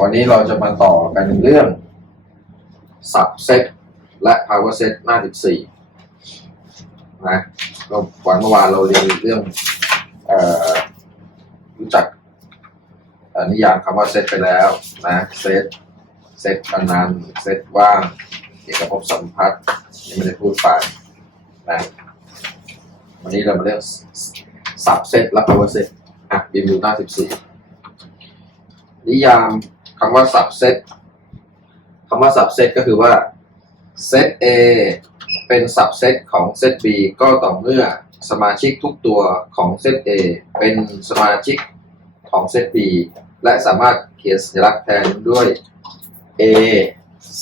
วันนี้เราจะมาต่อกันเรื่อง subset และ power set หน้า 14 นะก็วันเมื่อวานเราเรียนเรื่องออรู้จักนิยามคำว่าเซตไปแล้วนะเซตเซตอนันต์เซตว่างเอกภพสัมพัทธ์ยังไม่ได้พูดไปนะวันนี้เรามาเรื่อง subset และ power set อะบิมดูหน้า 14 นิยามคำว่า subset คำว่า subset ก็คือว่า set A เป็น subset ของ set B ก็ต่อเมื่อสมาชิกทุกตัวของ set A เป็นสมาชิกของ set B และสามารถเขียนสัญลักษณ์แทนด้วย A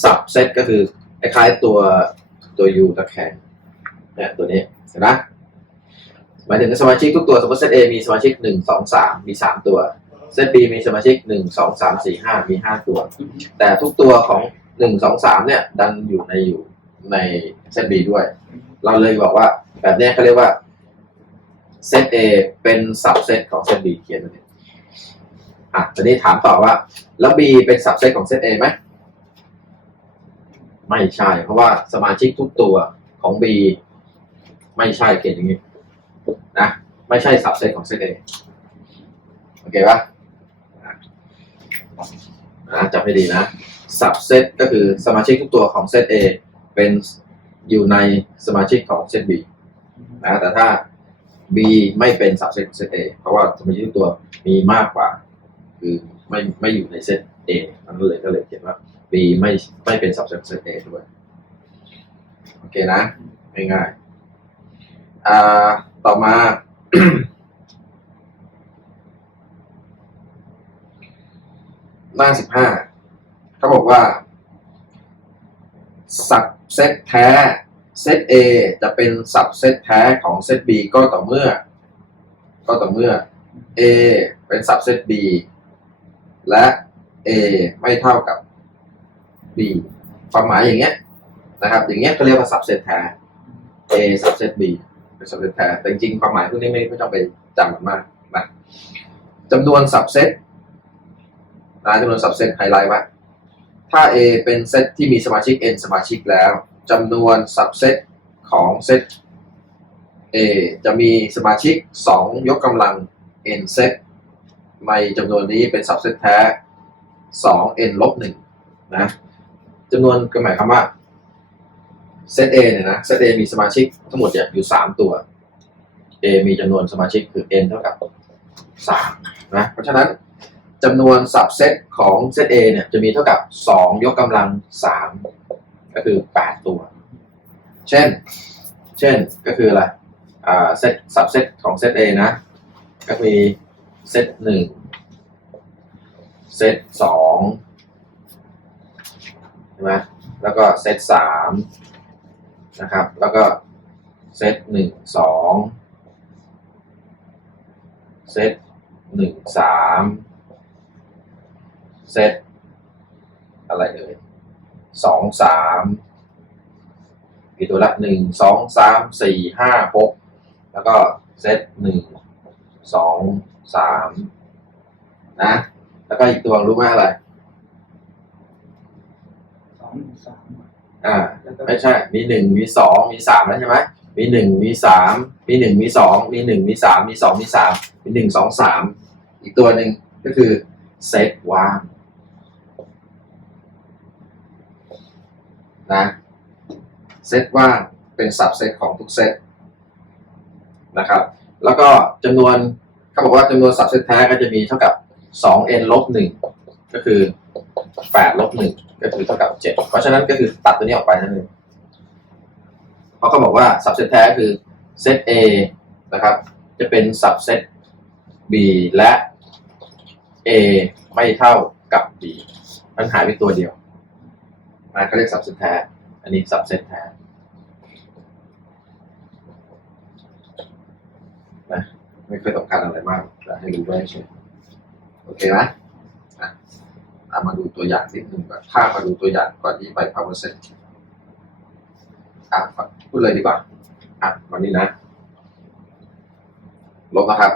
subset ก็คือคล้ายๆตัวตัว U ตะแคงเนี่ยตัวนี้เห็นไหมหมายถึงสมาชิกทุกตัวสมมติ set A มีสมาชิก1 2 3มี3ตัว เซต B มีสมาชิก1 2 3 4 5มี5ตัว แต่ทุกตัวของ1 2 3เนี่ย ดันอยู่ในอยู่ในเซต B ด้วย เราเลยบอกว่า แบบนี้เขาเรียกว่าเซต A เป็นสับเซตของเซต B เขียนนั่นเองอะทีนี้ถามต่อว่า แล้ว B เป็นสับเซตของเซต A ไหมไม่ใช่ เพราะว่าสมาชิกทุกตัวของ B ไม่ใช่เขียนอย่างนี้นะ ไม่ใช่สับเซตของเซต A โอเคปะ นะจำให้ดีนะ subset ก็คือสมาชิกทุกตัวของเซต A เป็นอยู่ในสมาชิกของเซต B นะแต่ถ้า B ไม่เป็น subset ของเซต A เพราะว่าสมาชิกทุกตัวมีมากกว่า คือไม่ไม่อยู่ในเซต A มันเลยก็เลยเขียนว่า B ไม่ไม่เป็น subset ของเซต A ด้วยโอเคนะง่ายๆอ่าต่อมา หน้าสิบห้าเขาบอกว่า สับเซตแท้เซต A จะเป็นสับเซตแท้ของเซต B ก็ต่อเมื่อ ก็ต่อเมื่อ A เป็นสับเซต B และ A ไม่เท่ากับ B ความหมายอย่างเงี้ยนะครับอย่างเงี้ยก็เรียกว่าสับเซตแท้ A สับเซต B เป็นสับเซตแท้แต่จริงๆความหมายพวกนี้ไม่ไม่ต้องไปจำมันมากนะจำนวนสับเซต นะจำนวน subset ไฮไลท์ไว้ถ้า A เป็นเซตที่มีสมาชิก n สมาชิกแล้วจำนวน subset ของเซต A จะมีสมาชิก 2 ยกกำลัง n เซตในจำนวนนี้เป็น subset แท้ 2 n ลบ1นะจำนวนก็หมายความว่าเซต A เนี่ยนะเซต A มีสมาชิกทั้งหมดอยู่ 3 ตัว A มีจำนวนสมาชิกคือ n เท่ากับ 3 นะ เพราะฉะนั้น จำนวนสับเซตของเซต A เนี่ยจะมีเท่ากับ 2 ยกกำลัง 3 ก็คือ 8 ตัว เช่น เช่นก็คืออะไรอ่าเซตสับเซตของเซต A นะ ก็มีเซต1เซต2ใช่ไหมแล้วก็เซต3นะครับ แล้วก็เซต1 2เซต1 3 เซตอะไรเอ่ยสองสามกี่ตัวละหนึ่งสองสามสี่ห้าหกแล้วก็เซตหนึ่งสองสามนะ แล้วก็อีกตัวรู้ไหมอะไรสองสามอ่าแล้วก็ไม่ใช่ มีหนึ่งมีสองมีสามแล้วใช่ไหมมีหนึ่งมีสามมีหนึ่งมีสองมีหนึ่งมีสามมีสองมีสามมีหนึ่งสองสามอีกตัวหนึ่งก็คือเซตว่าง นะเซตว่างเป็นสับเซตของทุกเซตนะครับ แล้วก็จำนวนเขาบอกว่าจำนวนสับเซตแท้ก็จะมีเท่ากับ 2n ลบ1ก็คือ8ลบ1ก็คือเท่ากับ 7 เพราะฉะนั้นก็คือตัดตัวนี้ออกไปนั่นเองเพราะเขาบอกว่าสับเซตแท้คือเซต A นะครับ จะเป็นสับเซต B และ A ไม่เท่ากับ B มันหายไปตัวเดียว มันเขาเรียกสับเซตแท้อันนี้สับเซตแท้นะไม่เคยสำคัญอะไรมากแต่ให้รู้ไว้เฉยโอเคไหมอะเอามาดูตัวอย่างนิดนึงก่อนถ้ามาดูตัวอย่างก่อนที่ไป power set อะพูดเลยดีกว่า อะ วันนี้นะ ลบนะครับ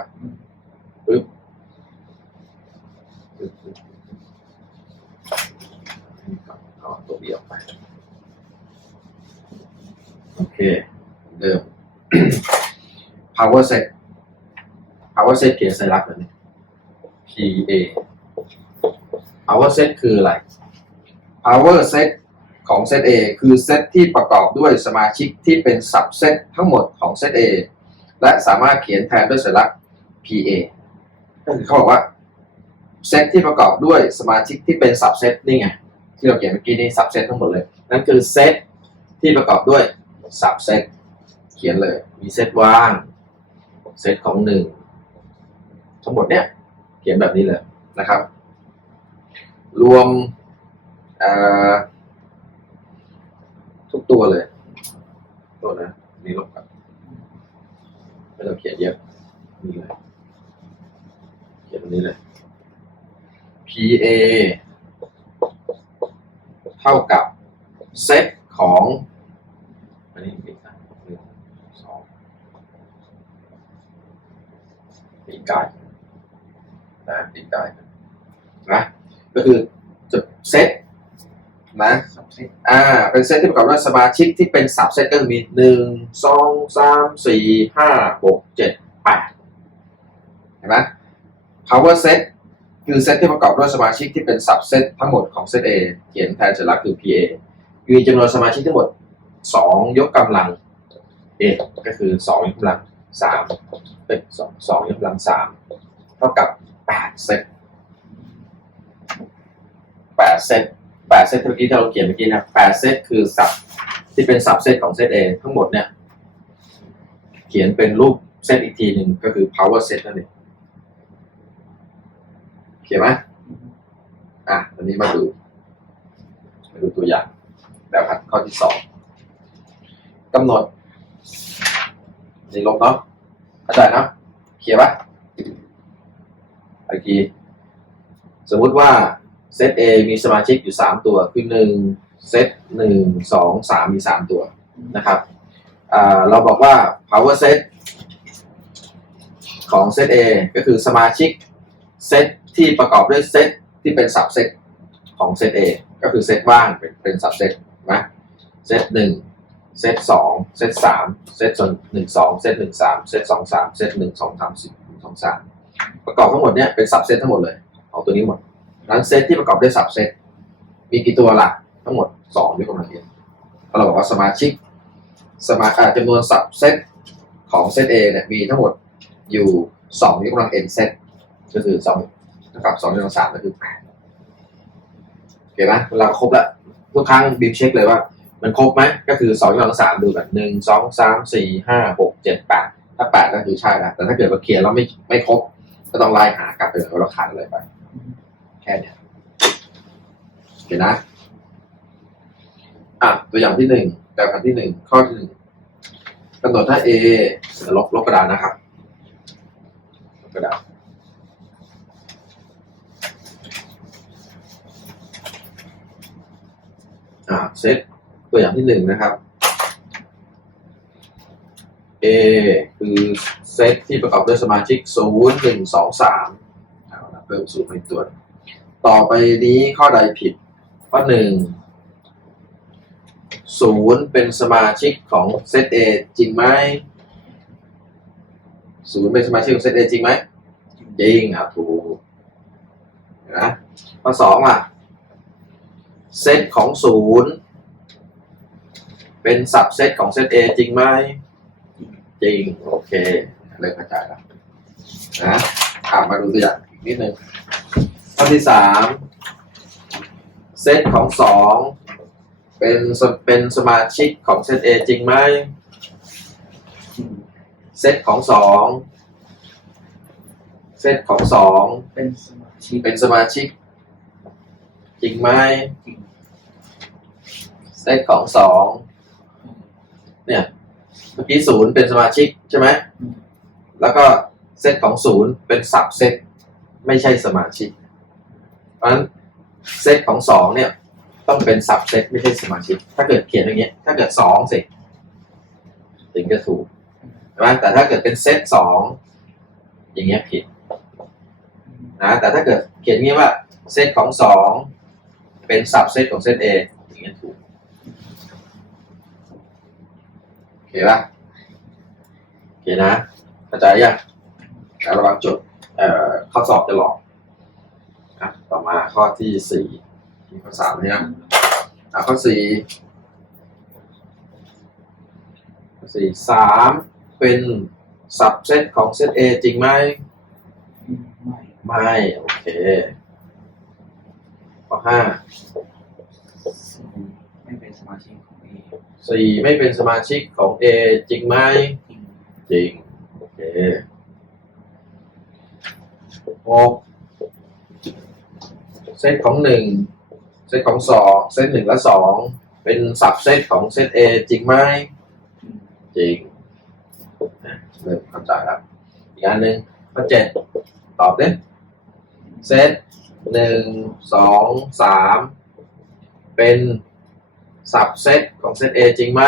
ตัว b ออกไป โอเคเดิม power set power set เขียนไซรัปแบบนี้ P A power set คืออะไร power set ของ set A คือเซตที่ประกอบด้วยสมาชิกที่เป็น subset ทั้งหมดของ set A และสามารถเขียนแทนด้วยสัญลักษณ์ PA ก็คือเขาบอกว่าเซตที่ประกอบด้วยสมาชิกที่เป็น subset นี่ไง ที่เราเขียนเมื่อกี้นี่ subset ทั้งหมดเลย นั่นคือเซตที่ประกอบด้วย subset เขียนเลย มีเซตว่าง เซตของหนึ่งทั้งหมดเนี่ยเขียนแบบนี้เลยนะครับ รวมทุกตัวเลยตัวนะนี่ลบกันไม่ต้องเขียนเยอะนี่เลยเขียนตรงนี้เลย PA เท่ากับเซตของอันนี้ปิดนะหนึ่งสองปีกไก่นะปีกไก่นะก็คือจะเซตนะสองเซตอ่า เป็นเซตที่ประกอบด้วยสมาชิกที่เป็นสับเซตก็มีหนึ่งสองสามสี่ห้าหกเจ็ดแปดเห็นไหม power set คือเซตที่ประกอบด้วยสมาชิกที่เป็นสับเซตทั้งหมดของเซต A เขียนแทนสัญลักษณ์คือ PA มีจำนวนสมาชิกทั้งหมดสองยกกำลัง A ก็คือสองยกกำลังสามเป็นสองสองยกกำลังสามเท่ากับแปดเซตแปดเซตแปดเซตเมื่อกี้ที่เราเขียนเมื่อกี้นะแปดเซตคือสับที่เป็นสับเซตของเซต A ทั้งหมดเนี่ย เขียนเป็นรูปเซตอีกทีหนึ่งก็คือ power set นั่นเอง เขียนไหมอะวันนี้มาดู มาดูตัวอย่างแบบหัดข้อที่สองกำหนดนี่ลบเนาะเข้าใจเนาะเขียนปะอีกทีสมมุติว่าเซต A มีสมาชิกอยู่ 3 ตัวคือ1เซต1 2 3 มี 3 ตัวนะครับเราบอกว่า power set ของเซต A ก็คือสมาชิก เซตที่ประกอบด้วยเซตที่เป็น subset ของเซต A ก็คือเซตว่างเป็นเป็น subset นะเซตหนึ่งเซตสองเซตสามเซตส่วนหนึ่งสองเซตหนึ่งสามเซตสองสามเซตหนึ่งสองสามสิบสองสามประกอบทั้งหมดเนี่ยเป็น subset ทั้งหมดเลยของตัวนี้หมดนั้นเซตที่ประกอบด้วย subset มีกี่ตัวล่ะทั้งหมดสองด้วยกำลังเอ็นเราบอกว่าสมาชิกสมาอ่าจำนวน subset ของเซต A เนี่ยมีทั้งหมดอยู่สองยกกำลัง n เซต ก็คือสองเท่ากับสองยกกำลังสามก็คือแปดโอเคไหมเวลาครบแล้วทุกครั้งบีมเช็คเลยว่า มันครบไหมก็คือสองยกกำลังสามดูแบบหนึ่งสองสามสี่ห้าหกเจ็ดแปดถ้าแปดก็คือใช่แล้วแต่ถ้าเกิดเราเขียนแล้วไม่ไม่ครบ ก็ต้องไล่หากลับไปเลยว่าเราขาดอะไรไป แค่เนี้ยโอเคนะอะตัวอย่างที่หนึ่งแบบอันที่หนึ่งข้อที่หนึ่งกำหนดถ้า A ลบลบกระดานนะครับลบกระดาน อ่าเซตตัวอย่างที่หนึ่งนะครับ A คือเซตที่ประกอบด้วยสมาชิกศูนย์หนึ่งสองสามเอาละเพิ่มศูนย์ไปอีกตัว ต่อไปนี้ข้อใดผิด ข้อหนึ่งศูนย์เป็นสมาชิกของเซต A จริงไหมศูนย์เป็นสมาชิกของเซต A จริงไหมจริงอะถูกนะข้อสองล่ะ เซตของศูนย์เป็นสับเซตของเซต A จริงไหม จริง โอเค เริ่มเข้าใจแล้วนะอะมาดูตัวอย่างอีกนิดนึงข้อที่สามเซตของสองเป็นสเป็นสมาชิกของเซต A จริงไหมจริงเซตของสองเซตของสองเป็นสมาชิกเป็นสมาชิก จริงไหมเซตของสอง เนี่ย เมื่อกี้ศูนย์เป็นสมาชิกใช่ไหม แล้วก็เซตของศูนย์เป็นสับเซตไม่ใช่สมาชิก เพราะฉะนั้นเซตของสองเนี่ย ต้องเป็นสับเซตไม่ใช่สมาชิก ถ้าเกิดเขียนอย่างเงี้ย ถ้าเกิดสองสิถึงจะถูกใช่ไหมแต่ถ้าเกิดเป็นเซตสองอย่างเงี้ยผิดนะแต่ถ้าเกิดเขียนงี้ว่าเซตของสอง เป็นสับเซตของเซตเ A ถึงจะถูกโอเคปะโอเคนะเข้าใจยังแต่ระวังจดเอ่อข้อสอบจะหลอกครับต่อมาข้อที่สี่มีข้อสามเนี่ยอะข้อสี่ข้อสี่สามเป็นสับเซตของเซตเอจริงไหมไม่ไม่โอเค ข้อห้าสี่ไม่เป็นสมาชิกของเอสี่ไม่เป็นสมาชิกของ A จริงไหมจริงจริง โอเคหกเซตของหนึ่งเซตของสองเซตหนึ่งและสองเป็นสับเซตของเซต A จริงไหมจริงจริงนะเริ่มเข้าใจแล้วอีกอันหนึ่งข้อเจ็ดตอบดิเซต หนึ่งสองสามเป็นสับเซตของเซต A จริงไหม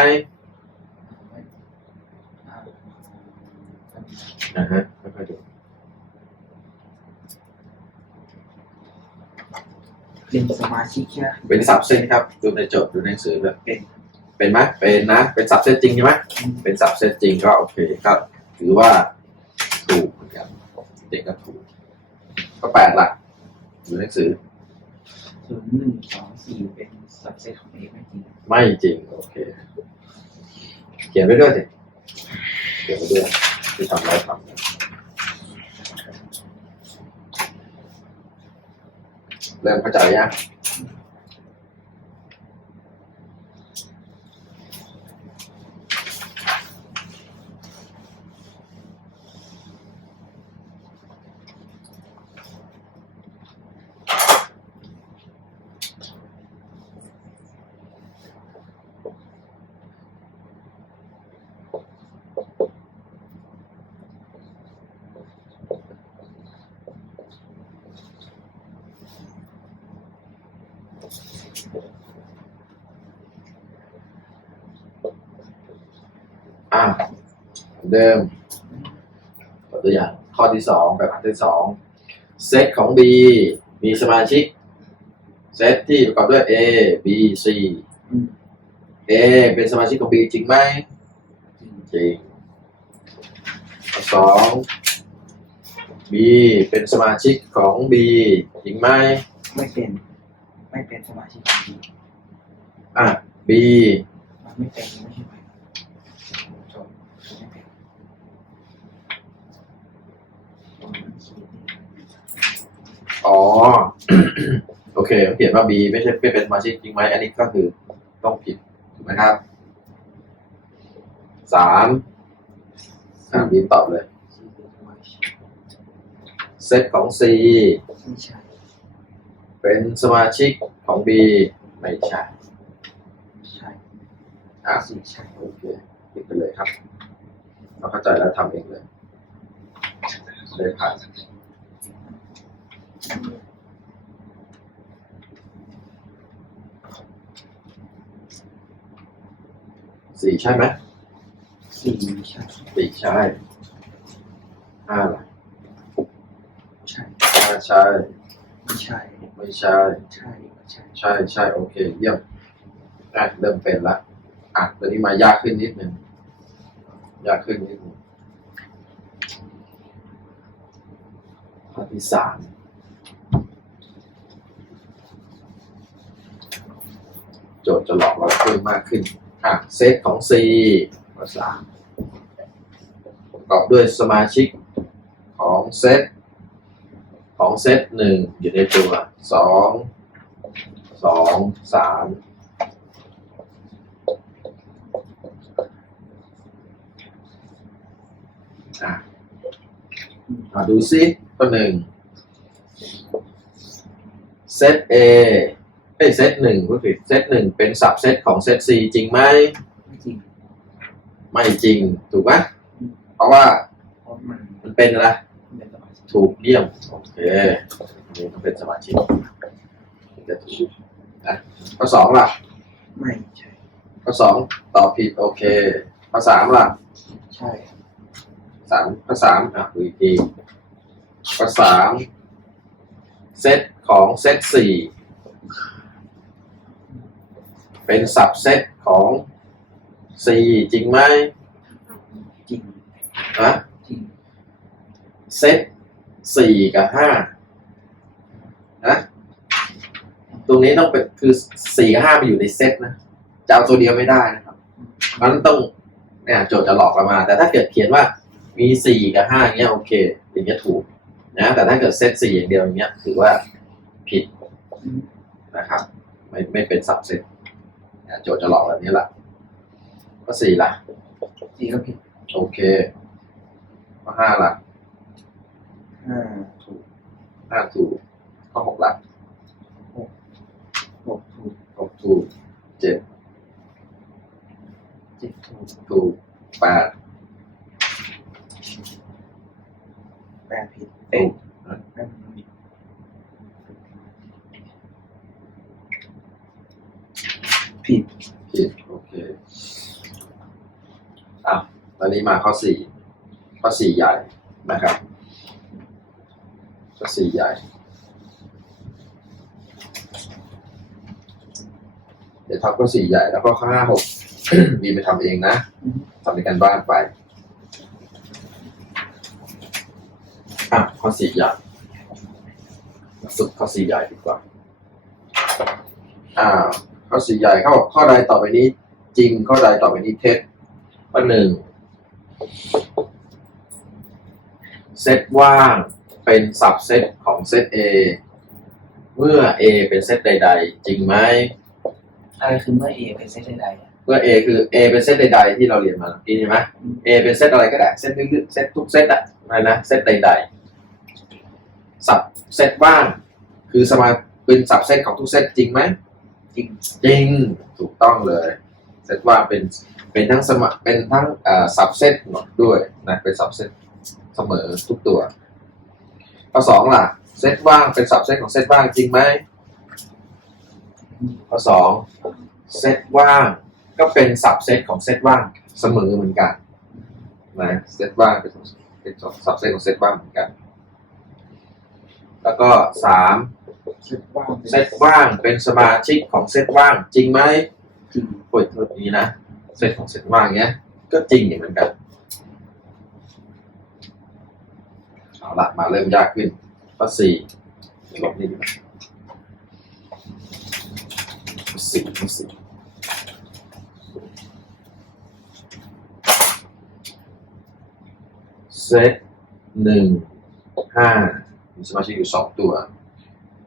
อ่านะฮะค่อยๆดูเป็นสมาชิกใช่ไหมเป็นสับเซตครับ ดูในโจทย์ดูในหนังสือเลยเป็นเป็นไหมเป็นนะ เป็นสับเซตจริงใช่ไหมอืมเป็นสับเซตจริงก็โอเคก็ถือว่าถูกเหมือนกันเด็กก็ถูก ก็แปดละ ดูในหนังสือ ศูนย์หนึ่งสองสี่เป็นสับเซตของเอไม่จริงไม่จริง โอเค เขียนไว้ด้วยสิเขียนไว้ด้วยที่ทำไว้ทำเนี่ยเริ่มเข้าใจยัง อะเดิมตัวอย่างข้อที่สองแบบอันที่สองเซตของ B มีสมาชิก เซตที่ประกอบด้วย A B C อืม A เป็นสมาชิกของ B จริงไหมจริงจริงข้อสอง B เป็นสมาชิกของ B จริงไหมไม่เป็น ไม่เป็นสมาชิกของเออะ B มันไม่เป็นไม่ใช่ไหมจบไม่เป็นตรงนั้นขีดนี่ อ๋อ โอเคเขาเขียนว่า B ไม่ใช่ไม่เป็นสมาชิกจริงไหมอันนี้ก็คือต้องผิดถูกไหมครับสามอ่าบีตอบเลยขีดเป็นสมาชิกเซตของ C ไม่ใช่ เป็นสมาชิกของ B ไม่ใช่ใช่อะสี่ใช่ โอเคติดไปเลยครับ เราเข้าใจแล้วทำเองเลยเลยผ่าน สี่ใช่ไหมสี่ใช่สี่ใช่ห้าล่ะใช่ห้าใช่ ไม่ใช่ ไม่ใช่ ใช่ไม่ใช่ ใช่ใช่โอเค เยี่ยมอะเริ่มเป็นละอะตัวนี้มายากขึ้นนิดนึงยากขึ้นนิดนึงข้อที่สาม โจทย์จะหลอกเราเพิ่มมากขึ้นอะเซตของ C ข้อสาประกอบด้วยสมาชิกของเซตของเซตหนึ่งอยู่ในตัวสองสองสามอะดูซิข้อหนึ่งเซต A เอ้ยเซตหนึ่งผู้ผิดเซตหนึ่งเป็นสับเซตของเซต C จริงไหมไม่จริงไม่จริงถูกไหมเพราะว่าเพราะมันมันเป็นอะไรเป็นสมาชิกถูกเยี่ยมโอเคอันนี่ต้องเป็นสมาชิกจะถูกนะข้อสองล่ะไม่ใช่ ข้อสองตอบผิดโอเคข้อสามล่ะใช่สามข้อสามอะดูอีกทีข้อสามเซตของเซตสี่ เป็นสับเซตของ C จริงไหมนะจริงเซตสี่กับห้านะตรงนี้ต้องเป็นคือสี่กับห้ามันอยู่ในเซตนะจะเอาตัวเดียวไม่ได้นะครับมันต้องเนี่ยโจทย์จะหลอกเรามา แต่ถ้าเกิดเขียนว่ามีสี่กับห้าอย่างเงี้ยโอเค อย่างเงี้ยถูกนะแต่ถ้าเกิดเซตสี่อย่างเดียวอย่างเงี้ยถือว่าผิดอืมนะครับ ไม่ไม่เป็นสับเซตนะ โจทย์จะหลอกแบบนี้แหละก็สี่ละสี่ก็ผิดโอเคข้อห้าละห้าถูกห้าถูกข้อหกละหกถูกหกถูกเจ็ดเจ็ดถูกถูกแปดแปดผิดเอ้ยแปดผิด ผิด ผิดโอเคอะ ตอนนี้มาข้อสี่ข้อสี่ใหญ่นะครับ ข้อสี่ใหญ่ เดี๋ยวทำข้อสี่ใหญ่แล้วก็ข้อห้าหกมีไปทำเองนะทำในการบ้านไปอะข้อสี่ใหญ่มาฝึกข้อสี่ใหญ่ดีกว่า อ่า ข้อสี่ใหญ่เขาบอกข้อใดต่อไปนี้จริงข้อใดต่อไปนี้เท็จข้อหนึ่ง เซตว่างเป็นสับเซตของเซต A เมื่อ A เป็นเซตใด ๆ จริงไหมอะไรคือเมื่อเอเป็นเซตใดๆอะเมื่อ A คือ A เป็นเซตใด ๆ ที่เราเรียนมาเมื่อกี้ใช่ไหม A เป็นเซตอะไรก็ได้เซตลึกๆเซตทุกเซตอะอะไรนะเซตใด ๆ สับเซตว่าง คือสมาเป็นสับเซตของทุกเซตจริงไหมจริงจริงถูกต้องเลย เซตว่างเป็น เป็นทั้งสมะเป็นทั้งเอ่อสับเซตหมดด้วยนะเป็นสับเซตเสมอทุกตัวข้อสองล่ะเซตว่างเป็นสับเซตของเซตว่างจริงไหมข้อสองเซตว่างก็เป็นสับเซตของเซตว่างเสมอเหมือนกันนะเซตว่างเป็นเป็นสับเซตของเซตว่างเหมือนกัน แล้วก็สามเซตว่างเป็นเซตว่างเป็นสมาชิกของเซตว่างจริงไหมจริงโอ้ยโทษนี้นะ เซตของเซตว่างเนี้ย ก็จริงอยู่เหมือนกันเอาละมาเริ่มยากขึ้นข้อสี่ลบนี่ดีกว่าข้สี่ข้อสี่เซตหนึ่งห้ามีสมาชิกอยู่สองตัว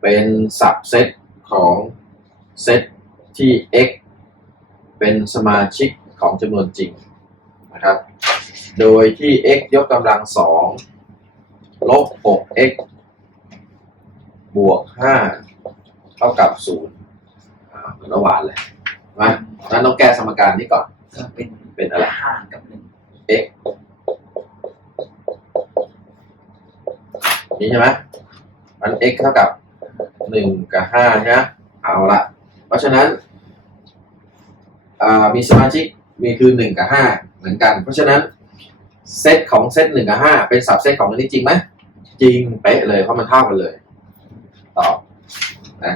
เป็นสับเซตของเซตที่ x เป็นสมาชิก ของจำนวนจริงนะครับ โดยที่ x ยกกำลังสองลบ 6x บวก 5 เท่ากับ0อ่าเหมือนเมื่อวานเลยมางั้นต้องแก้สมการนี้ก่อน ก็เป็นเป็นอะไร ห้ากับหนึ่ง x นี่ใช่ไหมมัน x เท่ากับหนึ่งกับห้าใช่ไหมเอาละ เพราะฉะนั้นอ่ามีสมาชิก มีคือหนึ่งกับห้าเหมือนกัน เพราะฉะนั้นเซตของเซตหนึ่งกับห้าเป็นสับเซตของอันนี้จริงไหมจริงเป๊ะเลยเพราะมันเท่ากันเลย ตอบนะ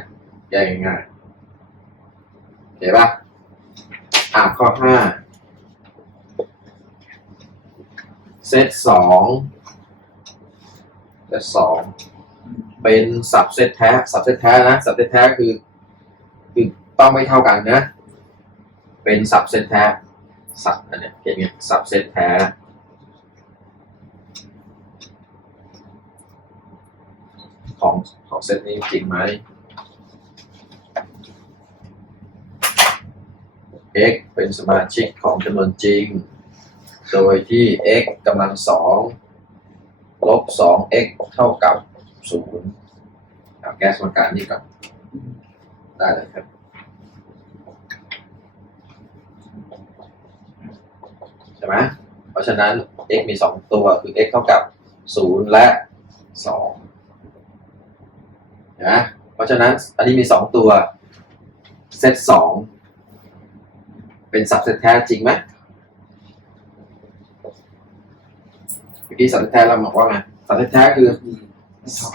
แก้ง่ายๆโอเคปะอ่าข้อห้าเซตสองเซตสองเป็นสับเซตแท้สับเซตแท้นะสับเซตแท้คือคือต้องไม่เท่ากันนะ เป็นสับเซตแท้ สับอันเนี้ยเขียนไงสับเซตแท้ของของเซตนี้จริงไหม x เป็นสมาชิกของจำนวนจริง โดยที่ x กำลังสองลบสอง x เท่ากับศูนย์แก้สมการนี้ก่อนได้เลยครับ ช่ไหมเพราะฉะนั้น x มีสองตัวคือ x เท่ากับศูนย์และสองเห็นไหมเพราะฉะนั้นอันนี้มีสองตัวเซตสองเป็นสับเซตแท้จริงไหมเมื่อกี้สับเซตแท้เราบอกว่าไงสับเซตแท้คือมีไม่เท่า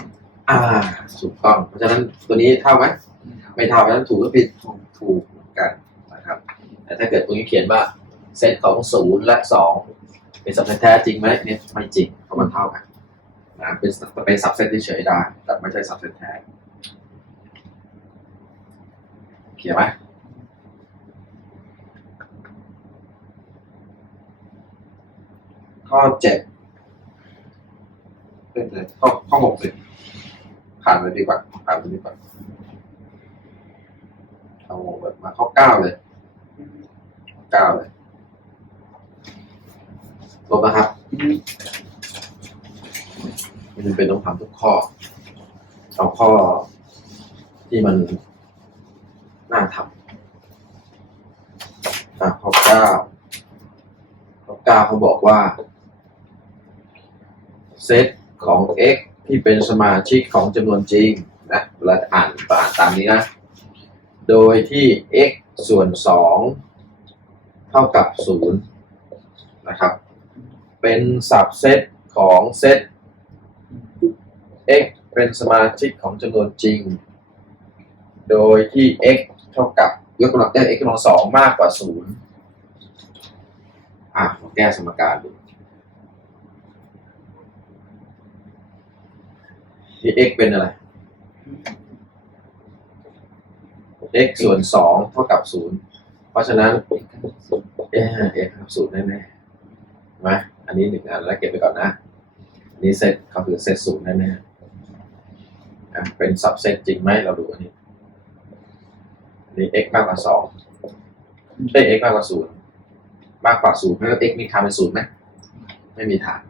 อ่าถูกต้อง เพราะฉะนั้นตัวนี้เท่าไหมไม่เท่าไม่เท่าเพราะฉะนั้นถูกก็ผิดถูกถูกเหมือนกันนะครับแต่ถ้าเกิดตรงนี้เขียนว่า เซตของศูนย์และสองเป็นสับเซตแท้จริงไหมเนี่ยไม่จริงเพราะมันเท่ากันนะเป็นเป็นสับเซตเฉยได้ แต่ไม่ใช่สับเซตแท้เขียนไหมข้อเจ็ดเป็นเลยข้อข้อหกสิบผ่านไปดีกว่าผ่านไปดีกว่าเอาแบบมาข้อเก้าเลยเก้าเลย ลบนะครับไม่จำเป็นต้องทำทุกข้อเอาข้อที่มันน่าทำอะข้อเก้าข้อเก้าเขาบอกว่า เซตของ x ที่เป็นสมาชิกของจำนวนจริงนะเราอ่านอ่านตามนี้นะ โดยที่ x ส่วน 2 เท่ากับ 0 นะครับ เป็นสับเซตของเซต x เป็นสมาชิกของจำนวนจริง โดยที่ x เท่ากับยกกำลัง x กำลังสองมากกว่าศูนย์อะมาแก้สมการดูที่ x เป็นอะไร x ส่วนสองเท่ากับศูนย์เพราะฉะนั้น x เท่ากับศูนย์แน่ๆใช่ไหม อันนี้หนึ่งอันแล้วเก็บไปก่อนนะ อันนี้เซตเขาคือเซตศูนย์แน่ๆอะเป็นสับเซตจริงไหมเราดูอันนี้อันนี้ x มากกว่าสองเอ้ x มากกว่าศูนย์มากกว่าศูนย์แล้ว x มีค่าเป็นศูนย์ไหมไม่มีทาง